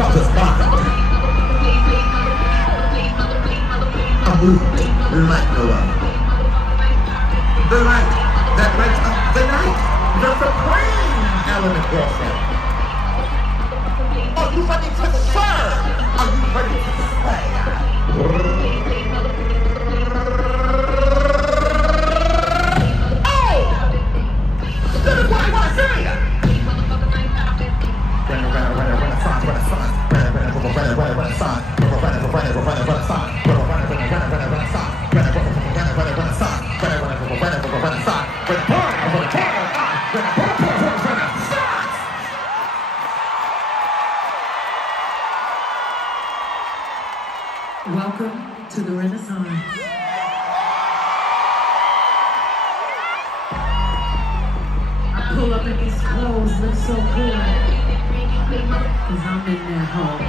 mother's mind. A movement like no other. The light that lights up the night. The supreme element warfare. Are you ready to serve? Are you ready to slay? Oh! This is what I want to say! Welcome to the Renaissance. I pull up in these clothes, look so good, cause I'm in that hole.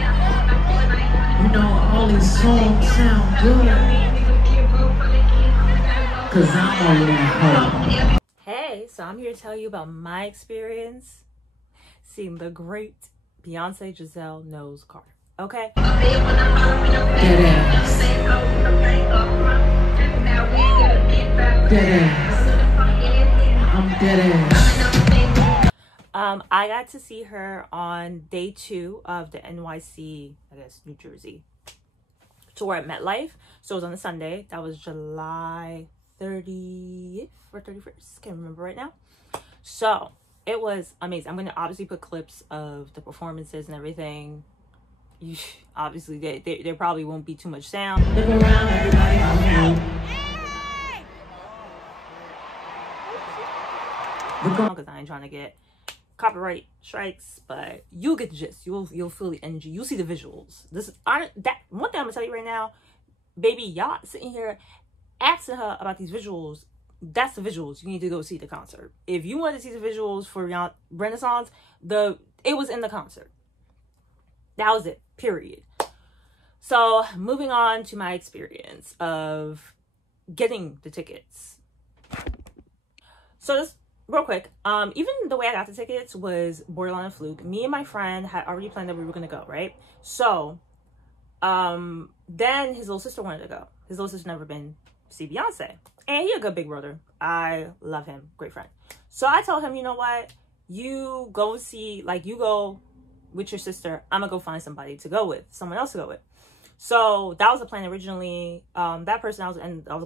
You know, all these songs sound good, cause I'm all in that hole. Hey, so I'm here to tell you about my experience seeing the great Beyonce Giselle Knowles Carter. Okay? Dead ass. Dead ass. I'm dead ass. I got to see her on day 2 of the NYC, I guess, New Jersey tour at Metlife. So it was on a Sunday. That was July 30th or 31st. Can't remember right now. So it was amazing. I'm going to obviously put clips of the performances and everything. Obviously, there probably won't be too much sound. Look around, everybody. Because I ain't trying to get copyright strikes, but you'll get the gist. You'll feel the energy. You'll see the visuals. That one thing I'm gonna tell you right now, baby, y'all sitting here asking her about these visuals. That's the visuals. You need to go see the concert. If you want to see the visuals for Renaissance, it was in the concert. That was it. Period. So moving on to my experience of getting the tickets. So just real quick, even the way I got the tickets was borderline a fluke. Me and my friend had already planned that we were gonna go, right? So then his little sister wanted to go. His little sister never been to see Beyonce, and he a good big brother. I love him, great friend. So I told him, you know what, you go see, like, you go with your sister, I'm gonna go find somebody to go with, someone else to go with. So that was the plan originally. That person I was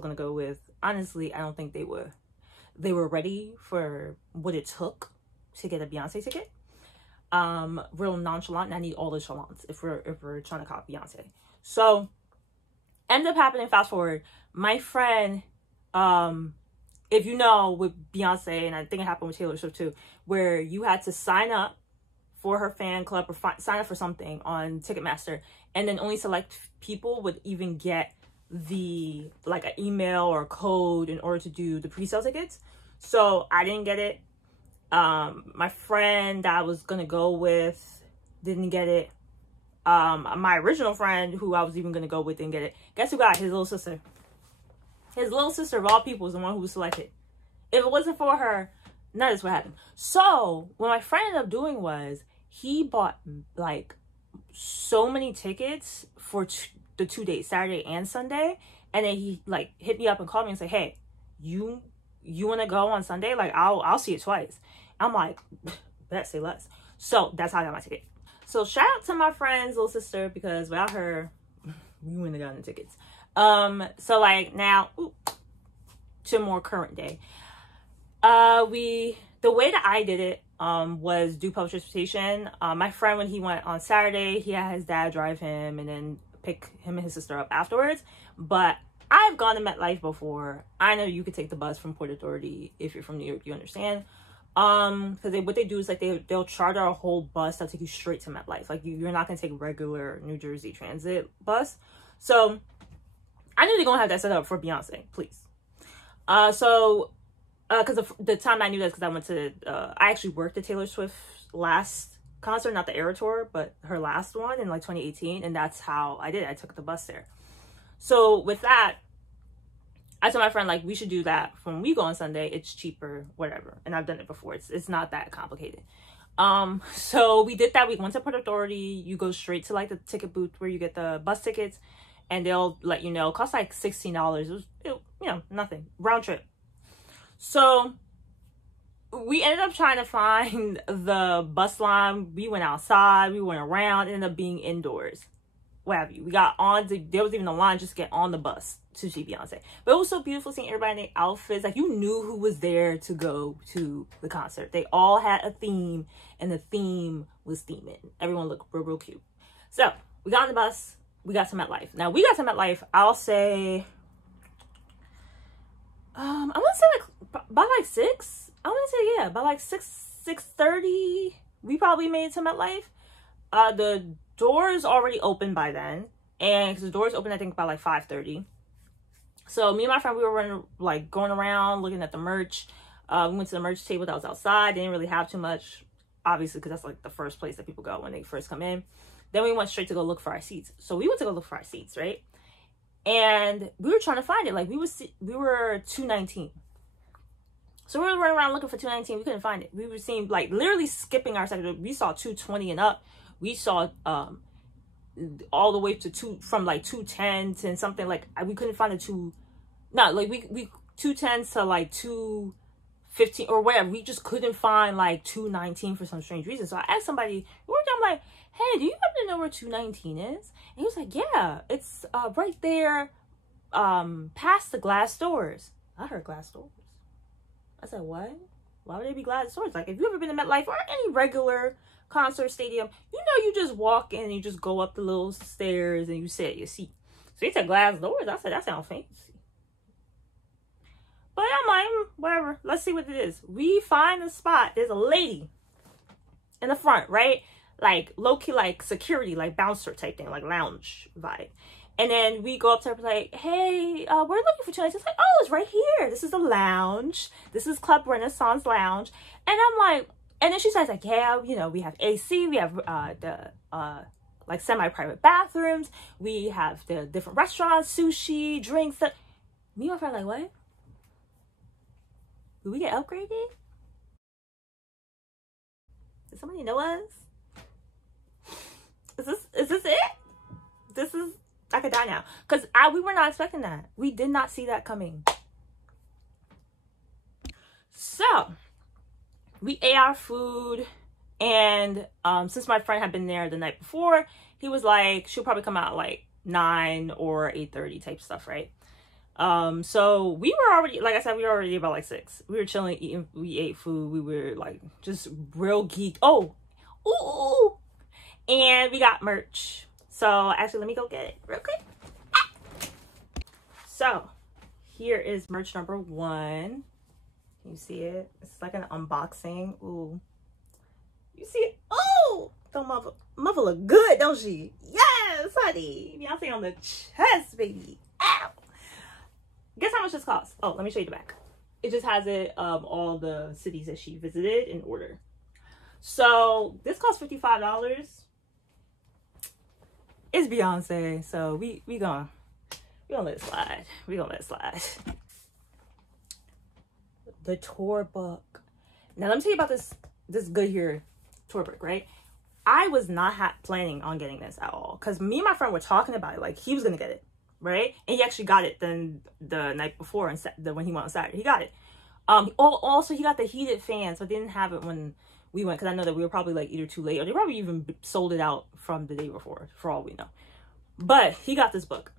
gonna go with, honestly, I don't think they were ready for what it took to get a Beyonce ticket. Real nonchalant, and I need all the chalants if we're trying to cop Beyonce. So ended up happening, fast forward, my friend, if you know, with Beyonce, and I think it happened with Taylor Swift too, where you had to sign up for her fan club or sign up for something on Ticketmaster, and then only select people would even get the, like, an email or a code in order to do the pre-sale tickets. So I didn't get it. My friend that I was gonna go with didn't get it. My original friend who I was even gonna go with didn't get it. Guess who got it? His little sister. His little sister of all people was the one who was selected. If it wasn't for her, none of this would happen. So what my friend ended up doing was he bought like so many tickets for the 2 days, Saturday and Sunday, and then he like hit me up and called me and said, hey, you want to go on Sunday? Like, I'll see it twice. I'm like, bet, say less. So that's how I got my ticket. So shout out to my friend's little sister, because without her, we wouldn't have gotten the tickets. So like now, to more current day, the way that I did it was do public transportation. My friend, when he went on Saturday, he had his dad drive him and then pick him and his sister up afterwards. But I've gone to MetLife before. I know you could take the bus from Port Authority. If you're from New York, you understand. Because what they do is like they'll charter a whole bus that'll take you straight to MetLife. Like you're not gonna take regular New Jersey Transit bus. So I knew they're gonna have that set up for Beyonce, please. Because the time I knew that, because I went to I actually worked at Taylor Swift's last concert, not the Era Tour, but her last one in like 2018, and that's how I did it. I took the bus there. So with that, I told my friend, like, we should do that when we go on Sunday. It's cheaper, whatever. And I've done it before. It's not that complicated. So we did that. We went to Port Authority. You go straight to like the ticket booth where you get the bus tickets, and they'll let you know. It cost like $16. It was, you know, nothing, round trip. So we ended up trying to find the bus line. We went outside, we went around, ended up being indoors. What have you. We got on there was even a line just to get on the bus to see Beyonce. But it was so beautiful seeing everybody in their outfits. Like, you knew who was there to go to the concert. They all had a theme, and the theme was theming. Everyone looked real, real cute. So we got on the bus. We got to MetLife. Now, we got to MetLife, I'll say, I want to say like by like 6. I want to say, yeah, by like 6:30, we probably made it to MetLife. The doors already open by then, and because the doors open, I think by like 5:30. So me and my friend, we were running, like going around looking at the merch. We went to the merch table that was outside. They didn't really have too much, obviously, because that's like the first place that people go when they first come in. Then we went straight to go look for our seats. So we went to go look for our seats, right? And we were trying to find it. Like, we were 219. So we were running around looking for 219. We couldn't find it. We were seeing, like, literally skipping our section. We saw 220 and up. We saw all the way to from like 210 to something, like we couldn't find the 210 to like 215 or whatever. We just couldn't find like 219 for some strange reason. So I asked somebody, I'm like, hey, do you happen to know where 219 is? And he was like, yeah, it's right there past the glass doors. I heard glass doors. I said, what? Why would they be glass doors? Like, if you've ever been to MetLife or any regular concert stadium, you know, you just walk in and you just go up the little stairs and you sit at your seat. So he said glass doors. I said, that sounds fancy. But I'm like, whatever. Let's see what it is. We find a spot. There's a lady in the front, right? Like, low-key, like, security, like, bouncer type thing, like, lounge vibe. And then we go up to her, like, hey, we're looking for 2 nights. It's like, oh, it's right here. This is the lounge. This is Club Renaissance Lounge. And I'm like, and then she says, like, yeah, you know, we have AC. We have the like, semi-private bathrooms. We have the different restaurants, sushi, drinks. Me and my friend like, what? Did we get upgraded? Does somebody know us? Is this it? This is, I could die now. Because we were not expecting that. We did not see that coming. So we ate our food, and since my friend had been there the night before, he was like, she'll probably come out like 9 or 8:30 type stuff, right? So we were already, like I said, we were already about like 6. We were chilling, eating, we ate food, we were like just real geek. Oh, ooh, and we got merch. So actually, let me go get it real quick. So here is merch number 1. Can you see it? It's like an unboxing. Ooh, you see it? Oh, don't mother look good, don't she? Yes, honey. Beyonce on the chest, baby. Ow. Guess how much this costs? Oh, let me show you the back. It just has it all the cities that she visited in order. So this costs $55. It's Beyonce, so we gonna let it slide. We gonna let it slide. The tour book. Now let me tell you about this Goodyear tour book, right? I was not planning on getting this at all, because me and my friend were talking about it, like he was gonna get it, right? And he actually got it then the night before, and when he went on Saturday, he got it. Also he got the heated fans, but didn't have it when we went, because I know that we were probably like either too late, or they probably even sold it out from the day before, for all we know. But he got this book,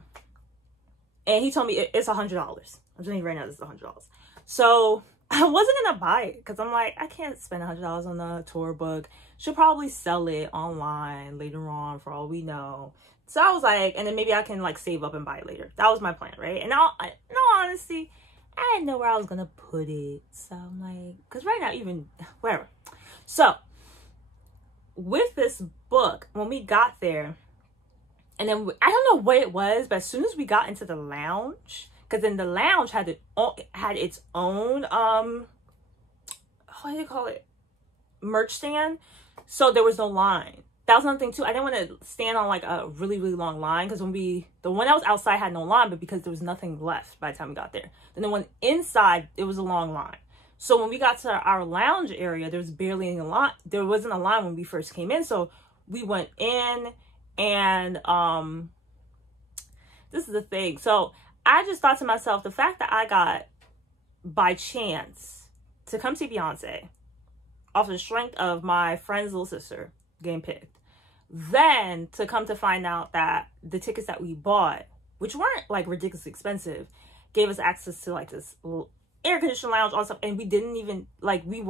and he told me it's $100. I'm telling you right now, this is $100. So I wasn't gonna buy it, because I'm like, I can't spend $100 on the tour book. She'll probably sell it online later on, for all we know. So I was like, and then maybe I can like save up and buy it later. That was my plan, right? And now, in all honesty, I didn't know where I was gonna put it. So I'm like, because right now, even wherever. So with this book, when we got there, and then I don't know what it was, but as soon as we got into the lounge, because then the lounge had its own what do you call it, merch stand. So there was no line. That was another thing too. I didn't want to stand on like a really, really long line, because the one that was outside had no line, but because there was nothing left by the time we got there. Then the one inside, it was a long line. So when we got to our lounge area, there was barely any line. There wasn't a line when we first came in. So we went in, and this is the thing. So I just thought to myself, the fact that I got, by chance, to come see Beyonce off the strength of my friend's little sister getting picked, then to come to find out that the tickets that we bought, which weren't like ridiculously expensive, gave us access to like this little air conditioned lounge, all stuff, and we didn't even like, we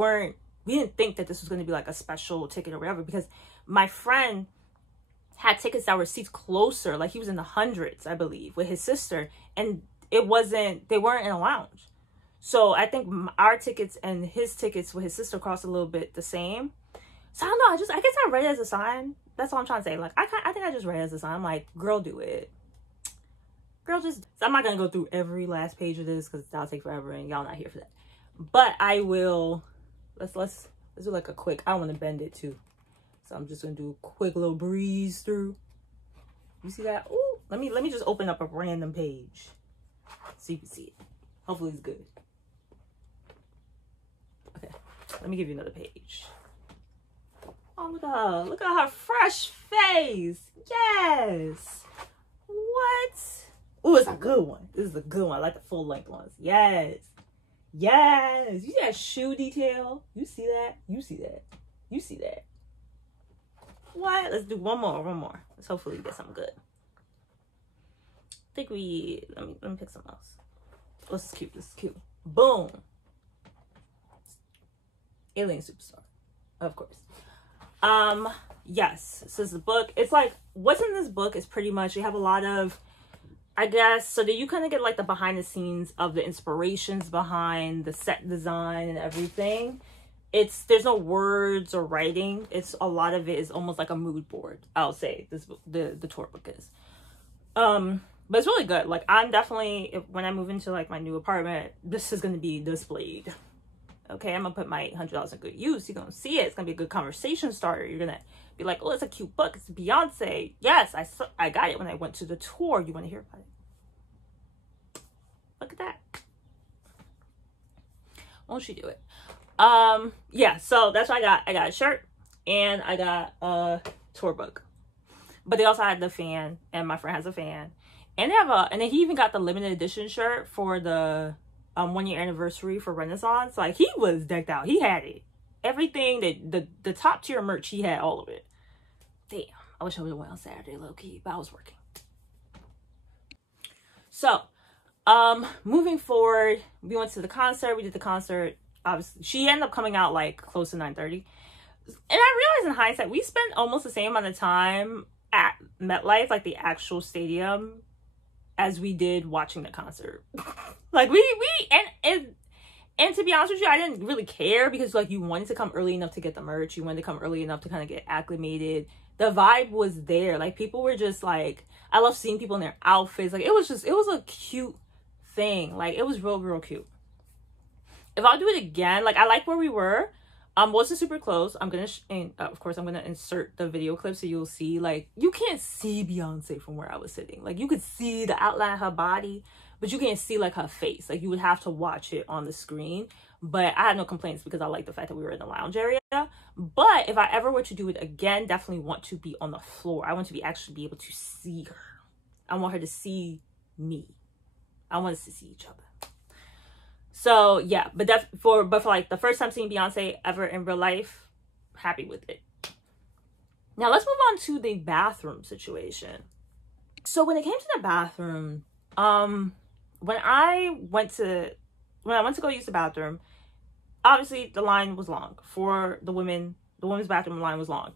didn't think that this was going to be like a special ticket or whatever, because my friend had tickets that were seats closer, like he was in the hundreds, I believe, with his sister, and they weren't in a lounge. So I think our tickets and his tickets with his sister cost a little bit the same. So I don't know, I guess I read it as a sign. That's all I'm trying to say. Like, I think I just read it as a sign. I'm like, girl, do it. Girl, just... So I'm not going to go through every last page of this because that'll take forever and y'all not here for that. But I will... Let's do like a quick... I want to bend it too. So I'm just going to do a quick little breeze through. You see that? Ooh, let me just open up a random page so you can see it. Hopefully it's good. Okay, let me give you another page. Oh, look at her. Look at her fresh face. Yes. What? Oh, it's a good one. This is a good one. I like the full length ones. Yes. Yes. You see that shoe detail? You see that? You see that? You see that? What? Let's do one more. Let's hopefully get something good. I think let me pick something else. Oh, this is cute. This is cute. Boom. Alien Superstar. Of course. Yes, so this is a book. It's like, what's in this book is pretty much, you have a lot of, I guess, so that you kind of get like the behind the scenes of the inspirations behind the set design and everything. There's no words or writing. It's a lot of it is almost like a mood board, I'll say. The tour book is. But it's really good. Like, I'm definitely, when I move into like my new apartment, this is going to be displayed. Okay, I'm gonna put my $100 in good use. You're gonna see it. It's gonna be a good conversation starter. You're gonna be like, oh, it's a cute book. It's Beyonce. Yes, I got it when I went to the tour. You want to hear about it? Look at that. Won't she do it? Yeah, so that's what I got. I got a shirt and I got a tour book. But they also had the fan, and my friend has a fan. And they have and then he even got the limited edition shirt for the 1 year anniversary for Renaissance. Like, he was decked out. He had it. Everything that the top tier merch, he had all of it. Damn, I wish I would have went on Saturday, low key, but I was working. So, moving forward, we went to the concert. We did the concert. Obviously, she ended up coming out like close to 9:30. And I realized in hindsight, we spent almost the same amount of time at Metlife, like the actual stadium, as we did watching the concert. Like, and to be honest with you, I didn't really care because, like, you wanted to come early enough to get the merch. You wanted to come early enough to kind of get acclimated. The vibe was there. Like, people were just, like, I love seeing people in their outfits. Like, it was a cute thing. Like, it was real, real cute. If I'll do it again, like, I like where we were. Wasn't super close. I'm gonna, of course, I'm gonna insert the video clip so you'll see, like, you can't see Beyonce from where I was sitting. Like, you could see the outline of her body, but you can't see, like, her face. Like, you would have to watch it on the screen. But I had no complaints because I like the fact that we were in the lounge area. But if I ever were to do it again, definitely want to be on the floor. I want to be actually be able to see her. I want her to see me. I want us to see each other. So yeah, but for like the first time seeing Beyonce ever in real life, happy with it. Now let's move on to the bathroom situation. So when it came to the bathroom, when I went to go use the bathroom, obviously the line was long for the women's bathroom. Line was long.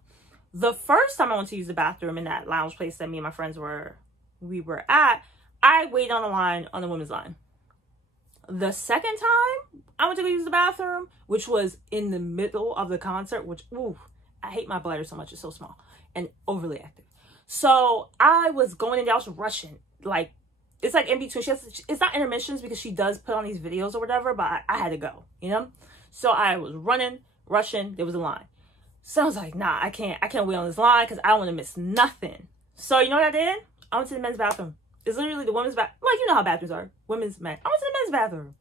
The first time I went to use the bathroom in that lounge place that me and my friends were at, I waited on the line on the women's line. The second time I went to go use the bathroom, which was in the middle of the concert, which, ooh, I hate my bladder so much. It's so small and overly active. So I was going in there, I was rushing. Like, it's like in between. It's not intermissions because she does put on these videos or whatever, but I had to go, you know? So I was running, rushing. There was a line. So I was like, nah, I can't wait on this line because I don't want to miss nothing. So you know what I did? I went to the men's bathroom. It's literally the women's bathroom. Like, you know how bathrooms are. Women's, men. I went to the men's bathroom.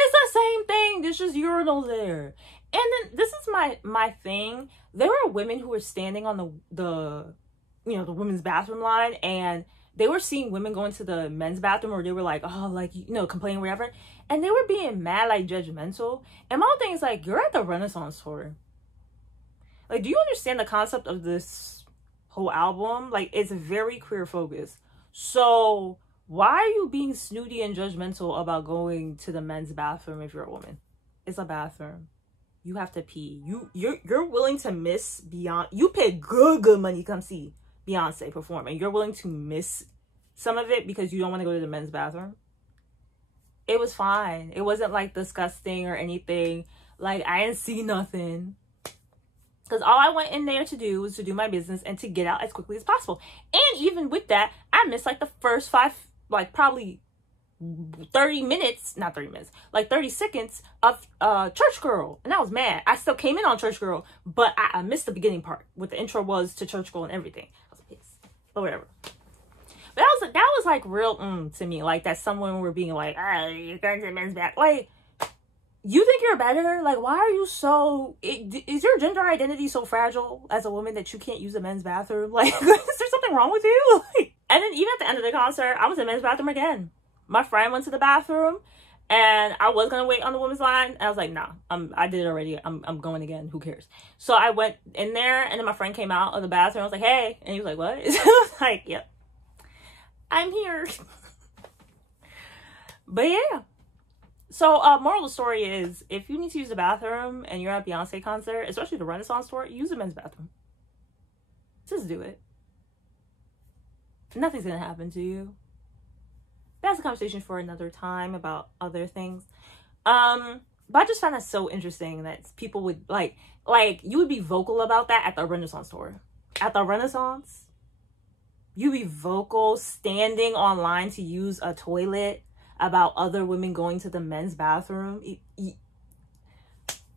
It's the same thing. There's just urinals there. And then this is my thing. There were women who were standing on the the women's bathroom line, and they were seeing women go into the men's bathroom, or they were like, oh, like, complaining, whatever. And they were being mad, like, judgmental. And my whole thing is like, you're at the Renaissance tour. Like, do you understand the concept of this whole album? Like, it's very queer focused. So why are you being snooty and judgmental about going to the men's bathroom if you're a woman? It's a bathroom. You have to pee. You're willing to miss Beyonce. You pay good money to come see Beyonce perform, and you're willing to miss some of it because you don't want to go to the men's bathroom. It was fine. It wasn't like disgusting or anything. Like, I didn't see nothing. Because all I went in there to do was to do my business and to get out as quickly as possible. And even with that, I missed like the first probably 30 minutes, not 30 minutes, like 30 seconds of Church Girl. And I was mad. I still came in on Church Girl, but I missed the beginning part, what the intro was to Church Girl and everything. I was pissed. But whatever. But that was like real to me. Like, that someone were being like, you're going to the men's bath. Like, you think you're better? Like, why are you so... Is your gender identity so fragile as a woman that you can't use a men's bathroom? Like, is there something wrong with you? Like, and then even at the end of the concert, I was in the men's bathroom again. My friend went to the bathroom, and I was going to wait on the women's line. And I was like, nah, I did it already. I'm going again. Who cares? So I went in there, and then my friend came out of the bathroom. I was like, hey. And he was like, what? I was like, yep. I'm here. But yeah. So, moral of the story is, if you need to use the bathroom and you're at a Beyonce concert, especially the Renaissance tour, use the men's bathroom. Just do it. Nothing's gonna happen to you. That's a conversation for another time about other things. But I just found that so interesting that people would, like, you would be vocal about that at the Renaissance tour. At the Renaissance, you'd be vocal, standing online to use a toilet, about other women going to the men's bathroom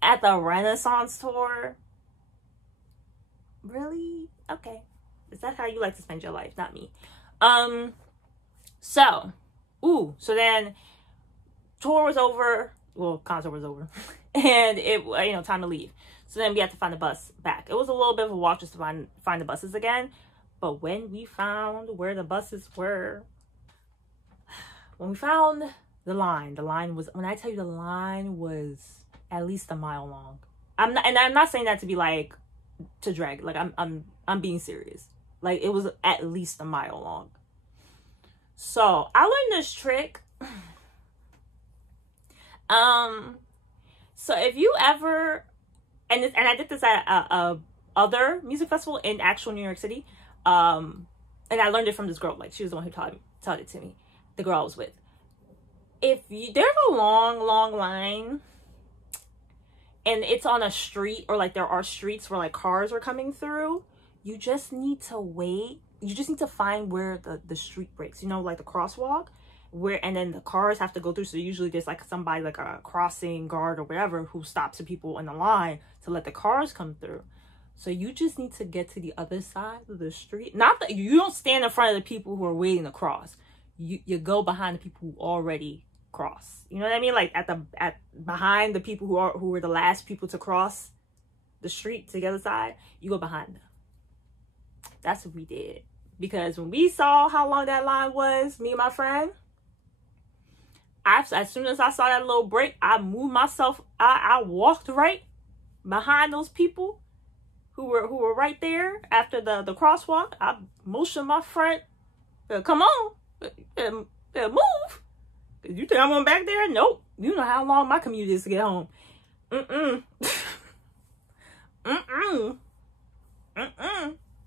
at the Renaissance tour. Really? Okay. Is that how you like to spend your life? Not me. So then tour was over. Well, concert was over. And it, time to leave. So then we had to find the bus back. It was a little bit of a walk just to find the buses again. But when we found where the buses were, when we found the line was, when I tell you the line was at least a mile long. I'm not saying that to be like, to drag. Like, I'm being serious. Like, it was at least a mile long. So I learned this trick. So if you ever, and I did this at a other music festival in actual New York City. And I learned it from this girl. Like, she was the one who taught it to me. The girl I was with. There's a long line, and it's on a street, or like there are streets where like cars are coming through, you just need to wait. You just need to find where the street breaks, like the crosswalk, and then the cars have to go through. So usually there's like somebody, like a crossing guard or whatever, who stops the people in the line to let the cars come through. So you just need to get to the other side of the street. Not that you don't stand in front of the people who are waiting to cross. You go behind the people who already cross. You know what I mean? Like behind the people who were the last people to cross the street to the other side, you go behind them. That's what we did. Because when we saw how long that line was, me and my friend, as soon as I saw that little break, I moved myself. I walked right behind those people who were right there after the crosswalk. I motioned my friend, come on, move. You think I'm going back there? Nope. You know how long my commute is to get home.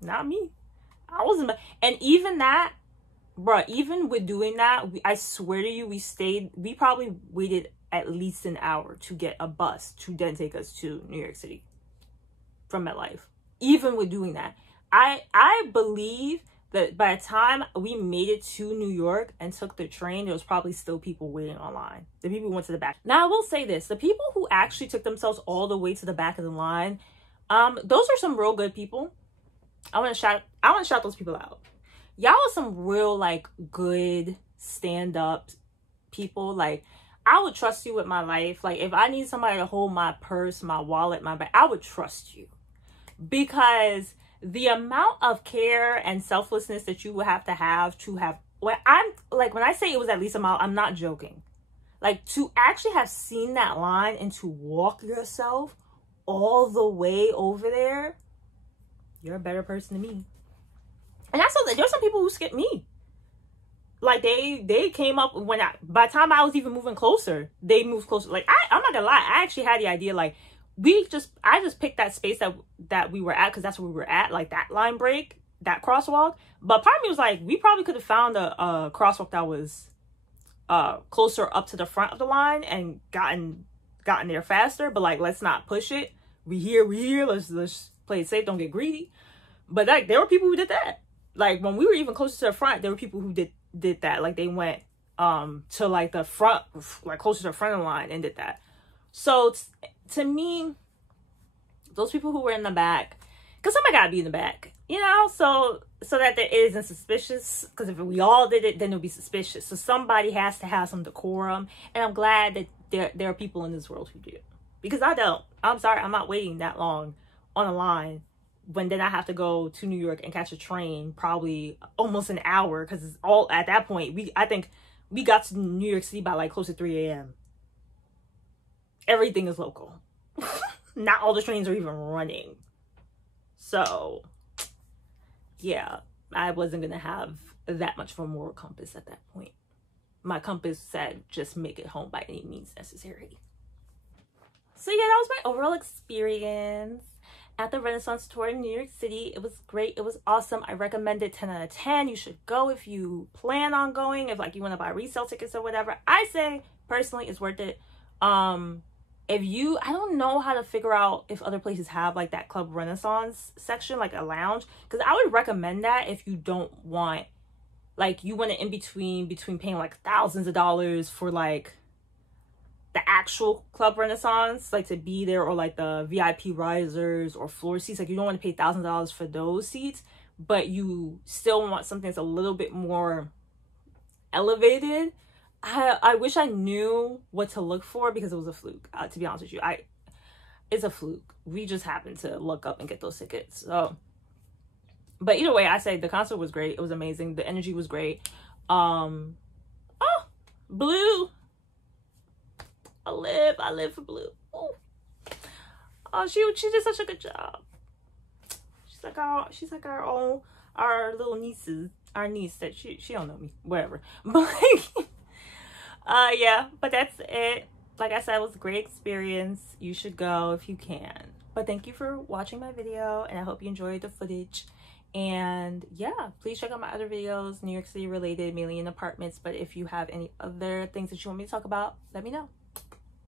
Not me. I wasn't. And even that, bruh, even with doing that, I swear to you, we probably waited at least an hour to get a bus to then take us to New York City from Metlife. Even with doing that, I believe that by the time we made it to New York and took the train, there was probably still people waiting online. The people who went to the back. Now, I will say this. The people who actually took themselves all the way to the back of the line, those are some real good people. I want to shout those people out. Y'all are some real, like, good stand-up people. Like, I would trust you with my life. Like, if I need somebody to hold my purse, my wallet, my bag, I would trust you. Because the amount of care and selflessness that you would have, when I say it was at least a mile, I'm not joking. Like, to actually have seen that line and to walk yourself all the way over there, you're a better person than me. And I saw that there's some people who skipped me. Like, they came up by the time I was even moving closer, they moved closer. Like, I'm not gonna lie, I actually had the idea, like, I just picked that space that we were at, because that's where we were at, like that line break, that crosswalk. But part of me was like, we probably could have found a crosswalk that was closer up to the front of the line and gotten there faster. But like, let's not push it. We here, let's play it safe, don't get greedy. But like, there were people who did that. Like, when we were even closer to the front, there were people who did that. Like, they went to like the front, like closer to the front of the line, and did that. So to me, those people who were in the back, because somebody gotta be in the back, you know, so that there isn't suspicious. Because if we all did it, then it would be suspicious. So somebody has to have some decorum, and I'm glad that there are people in this world who do. Because I don't. I'm sorry, I'm not waiting that long on a line when then I have to go to New York and catch a train, probably almost an hour, because it's all at that point. I think we got to New York City by like close to 3 a.m. Everything is local. Not all the trains are even running. So, yeah, I wasn't going to have that much of a moral compass at that point. My compass said, just make it home by any means necessary. So, yeah, that was my overall experience at the Renaissance tour in New York City. It was great. It was awesome. I recommend it 10 out of 10. You should go if you plan on going. If like you want to buy resale tickets or whatever, I say personally it's worth it. I don't know how to figure out if other places have like that Club Renaissance section, like a lounge, because I would recommend that if you don't want, like, you want to in between paying like thousands of dollars for like the actual Club Renaissance, like to be there, or like the VIP risers or floor seats. Like, you don't want to pay thousands of dollars for those seats, but you still want something that's a little bit more elevated. I wish I knew what to look for, because it was a fluke. To be honest with you, it's a fluke. We just happened to look up and get those tickets. So, but either way, I say the concert was great. It was amazing. The energy was great. Blue. I live for Blue. Ooh. Oh, she did such a good job. She's like our little nieces, our niece that she don't know me, whatever. But like, yeah, but that's it. Like I said, it was a great experience. You should go if you can. But thank you for watching my video, and I hope you enjoyed the footage. And yeah, please check out my other videos, New York City related, mainly in apartments. But if you have any other things that you want me to talk about, let me know.